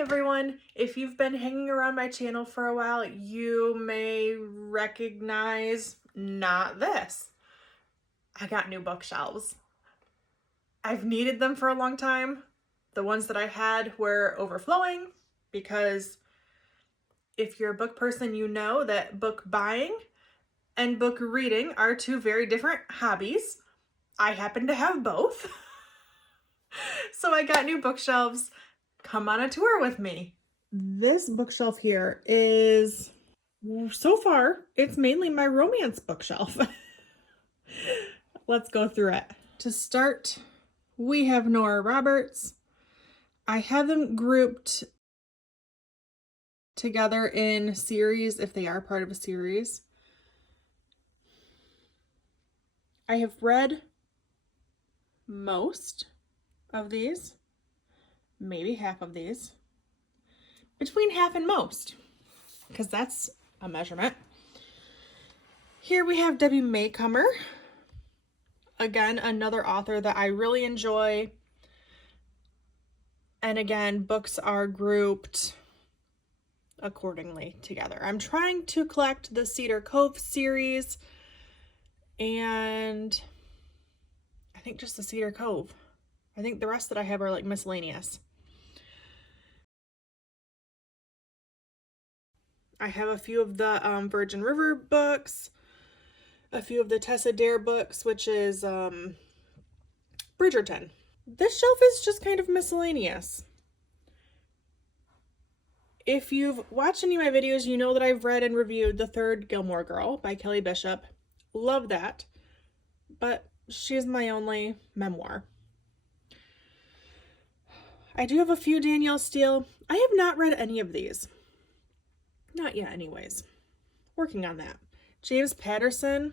everyone. If you've been hanging around my channel for a while, you may recognize not this. I got new bookshelves. I've needed them for a long time. The ones that I had were overflowing because if you're a book person, you know that book buying and book reading are two very different hobbies. I happen to have both. So I got new bookshelves. Come on a tour with me. This bookshelf here is, so far, it's mainly my romance bookshelf. Let's go through it. To start, we have Nora Roberts. I have them grouped together in series if they are part of a series. I have read most of these, maybe half of these, between half and most, because that's a measurement. Here we have Debbie Maycomer. Again, another author that I really enjoy. And again, books are grouped accordingly together. I'm trying to collect the Cedar Cove series, and I think just the Cedar Cove. I think the rest that I have are like miscellaneous. I have a few of the Virgin River books, a few of the Tessa Dare books, which is Bridgerton. This shelf is just kind of miscellaneous. If you've watched any of my videos, you know that I've read and reviewed The Third Gilmore Girl by Kelly Bishop. Love that, but she's my only memoir. I do have a few Danielle Steele. I have not read any of these. Not yet anyways. Working on that. James Patterson.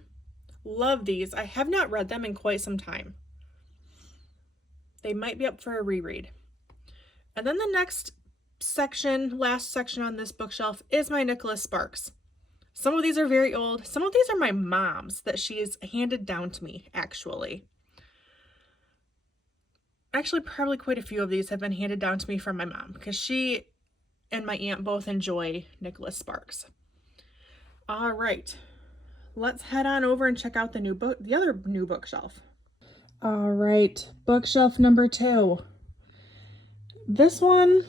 Love these. I have not read them in quite some time. They might be up for a reread. And then the next section, last section on this bookshelf is my Nicholas Sparks. Some of these are very old. Some of these are my mom's that she has handed down to me, actually. Actually, probably quite a few of these have been handed down to me from my mom because she and my aunt both enjoy Nicholas Sparks. All right, let's head on over and check out the other new bookshelf. All right, bookshelf number 2. This one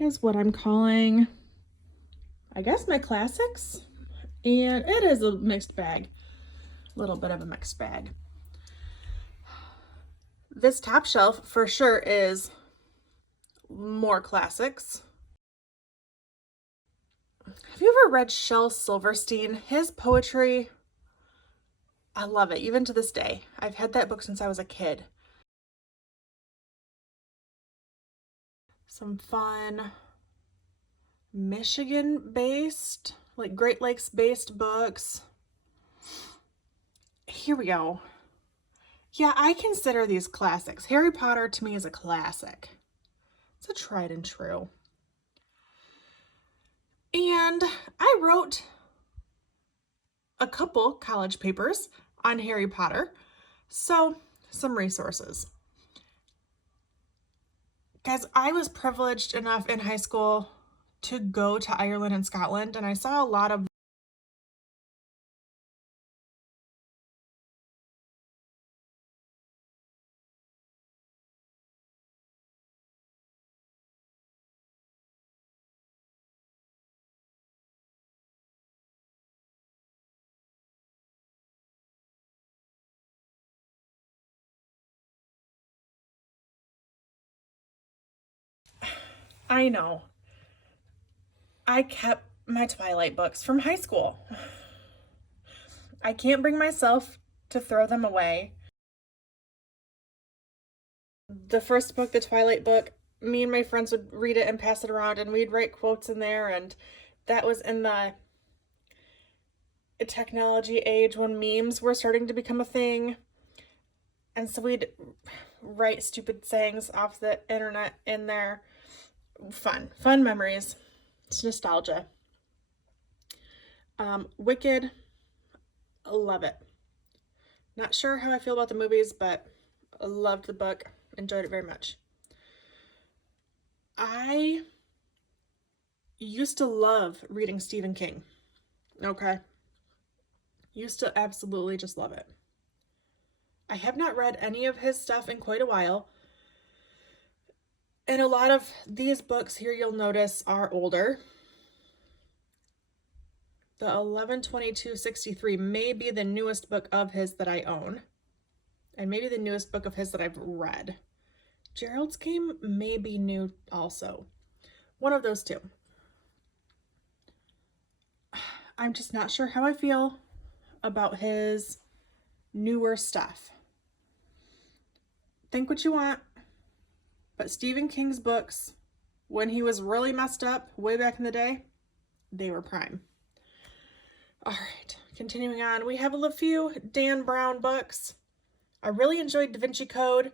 is what I'm calling, I guess, my classics, and it is a mixed bag, a little bit of a mixed bag. This top shelf for sure is more classics. Have you ever read Shel Silverstein? His poetry, I love it, even to this day. I've had that book since I was a kid. Some fun Michigan-based, like Great Lakes-based books. Here we go. Yeah, I consider these classics. Harry Potter to me is a classic. It's a tried and true. And I wrote a couple college papers on Harry Potter, so some resources. Guys, I was privileged enough in high school to go to Ireland and Scotland, and I saw a lot of I know. I kept my Twilight books from high school. I can't bring myself to throw them away. The first book, the Twilight book, me and my friends would read it and pass it around, and we'd write quotes in there, and that was in the technology age when memes were starting to become a thing. And so we'd write stupid sayings off the internet in there. Fun memories. It's nostalgia. Wicked, love it. Not sure how I feel about the movies, but I loved the book, enjoyed it very much. I used to love reading Stephen King. Okay. Used to absolutely just love it. I have not read any of his stuff in quite a while. And a lot of these books here, you'll notice, are older. The 11/22/63 may be the newest book of his that I own. And maybe the newest book of his that I've read. Gerald's Game may be new also. One of those two. I'm just not sure how I feel about his newer stuff. Think what you want, but Stephen King's books, when he was really messed up way back in the day, they were prime. All right, continuing on, we have a few Dan Brown books. I really enjoyed Da Vinci Code,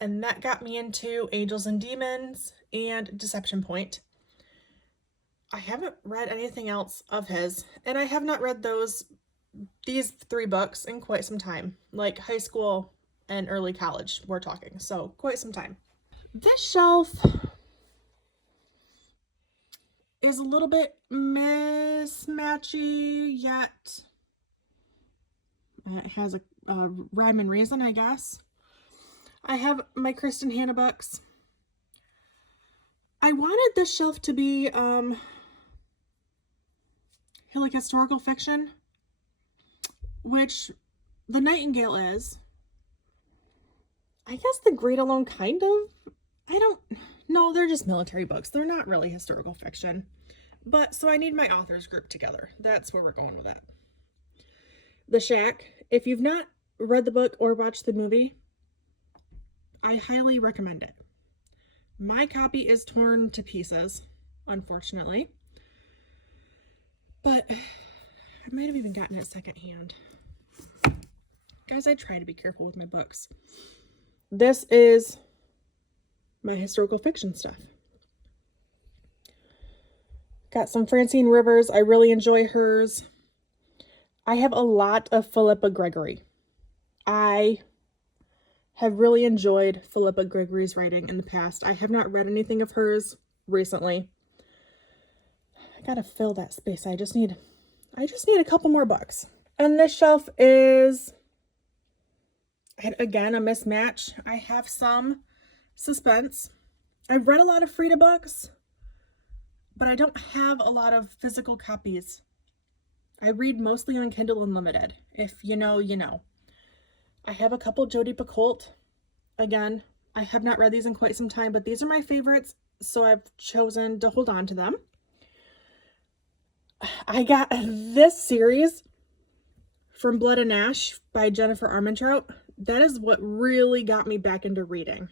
and that got me into Angels and Demons and Deception Point. I haven't read anything else of his, and I have not read these 3 books in quite some time, like high school and early college, we're talking, so quite some time. This shelf is a little bit mismatchy, yet it has a rhyme and reason, I guess. I have my Kristen Hanna books. I wanted this shelf to be like historical fiction, which The Nightingale is. I guess The Great Alone kind of. No, they're just military books. They're not really historical fiction. But, so I need my authors group together. That's where we're going with that. The Shack. If you've not read the book or watched the movie, I highly recommend it. My copy is torn to pieces, unfortunately. But I might have even gotten it secondhand. Guys, I try to be careful with my books. This is my historical fiction stuff. Got some Francine Rivers. I really enjoy hers. I have a lot of Philippa Gregory. I have really enjoyed Philippa Gregory's writing in the past. I have not read anything of hers recently. I gotta fill that space. I just need a couple more books. And this shelf is, again, a mismatch. I have some suspense. I've read a lot of Frida books, but I don't have a lot of physical copies. I read mostly on Kindle Unlimited. If you know, you know. I have a couple Jodi Picoult. Again, I have not read these in quite some time, but these are my favorites, so I've chosen to hold on to them. I got this series from Blood and Ash by Jennifer Armentrout. That is what really got me back into reading.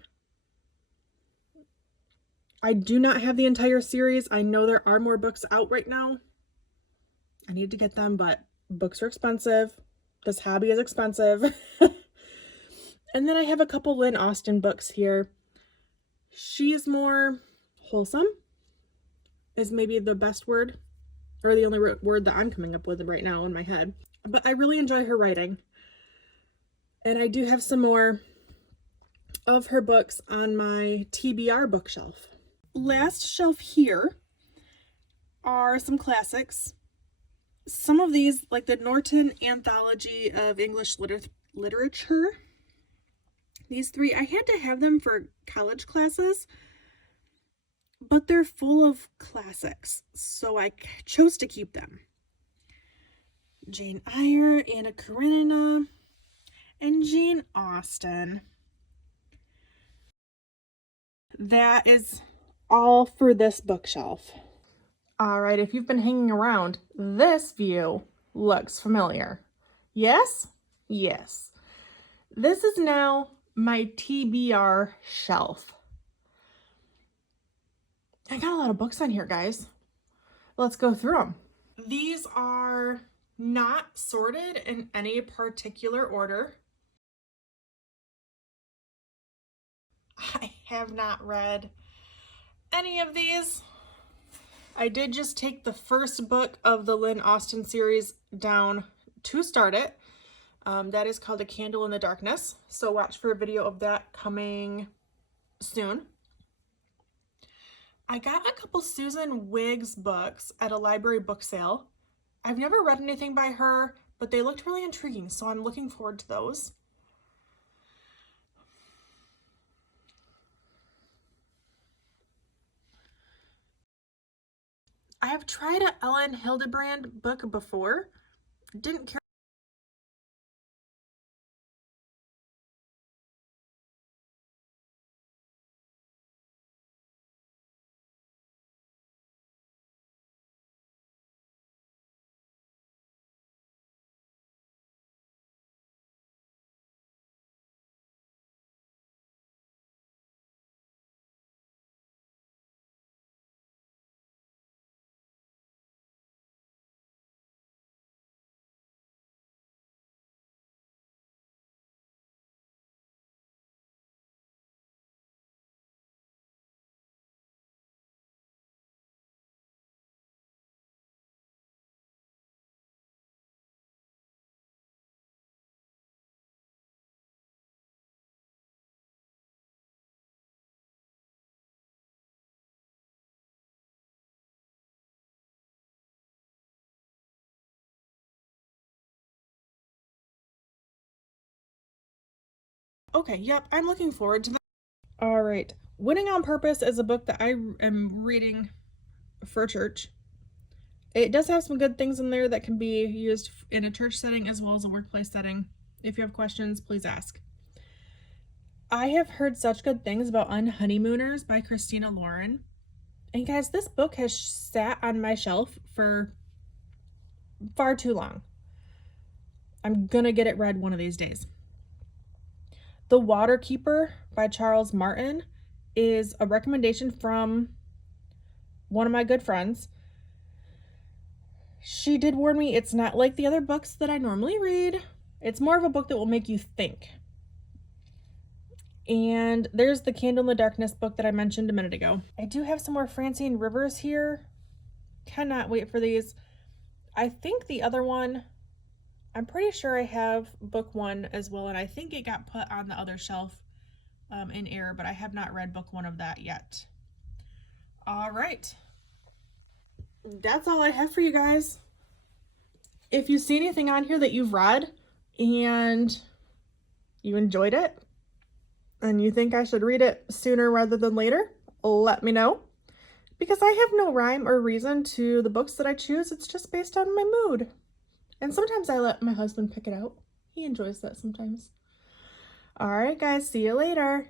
I do not have the entire series. I know there are more books out right now. I need to get them, but books are expensive. This hobby is expensive. And then I have a couple Lynn Austen books here. She is more wholesome, is maybe the best word, or the only word that I'm coming up with right now in my head. But I really enjoy her writing. And I do have some more of her books on my TBR bookshelf. Last shelf here are some classics. Some of these, like the Norton Anthology of English Literature. These 3, I had to have them for college classes, but they're full of classics, so I chose to keep them. Jane Eyre, Anna Karenina, and Jane Austen. That is all for this bookshelf. All right, if you've been hanging around, this view looks familiar. Yes? Yes. This is now my TBR shelf. I got a lot of books on here, guys. Let's go through them. These are not sorted in any particular order. I have not read any of these. I did just take the first book of the Lynn Austen series down to start it. That is called A Candle in the Darkness. So watch for a video of that coming soon. I got a couple Susan Wiggs books at a library book sale. I've never read anything by her, but they looked really intriguing, so I'm looking forward to those. I have tried a Ellen Hildebrand book before. Didn't care. Okay, yep, I'm looking forward to that. All right. Winning on Purpose is a book that I am reading for church. It does have some good things in there that can be used in a church setting as well as a workplace setting. If you have questions, please ask. I have heard such good things about Unhoneymooners by Christina Lauren. And guys, this book has sat on my shelf for far too long. I'm gonna get it read one of these days. The Waterkeeper by Charles Martin is a recommendation from one of my good friends. She did warn me it's not like the other books that I normally read. It's more of a book that will make you think. And there's the Candle in the Darkness book that I mentioned a minute ago. I do have some more Francine Rivers here. Cannot wait for these. I think the other one, I'm pretty sure I have book one as well, and I think it got put on the other shelf in error, but I have not read book one of that yet. All right. That's all I have for you guys. If you see anything on here that you've read and you enjoyed it and you think I should read it sooner rather than later, let me know. Because I have no rhyme or reason to the books that I choose. It's just based on my mood. And sometimes I let my husband pick it out. He enjoys that sometimes. All right, guys. See you later.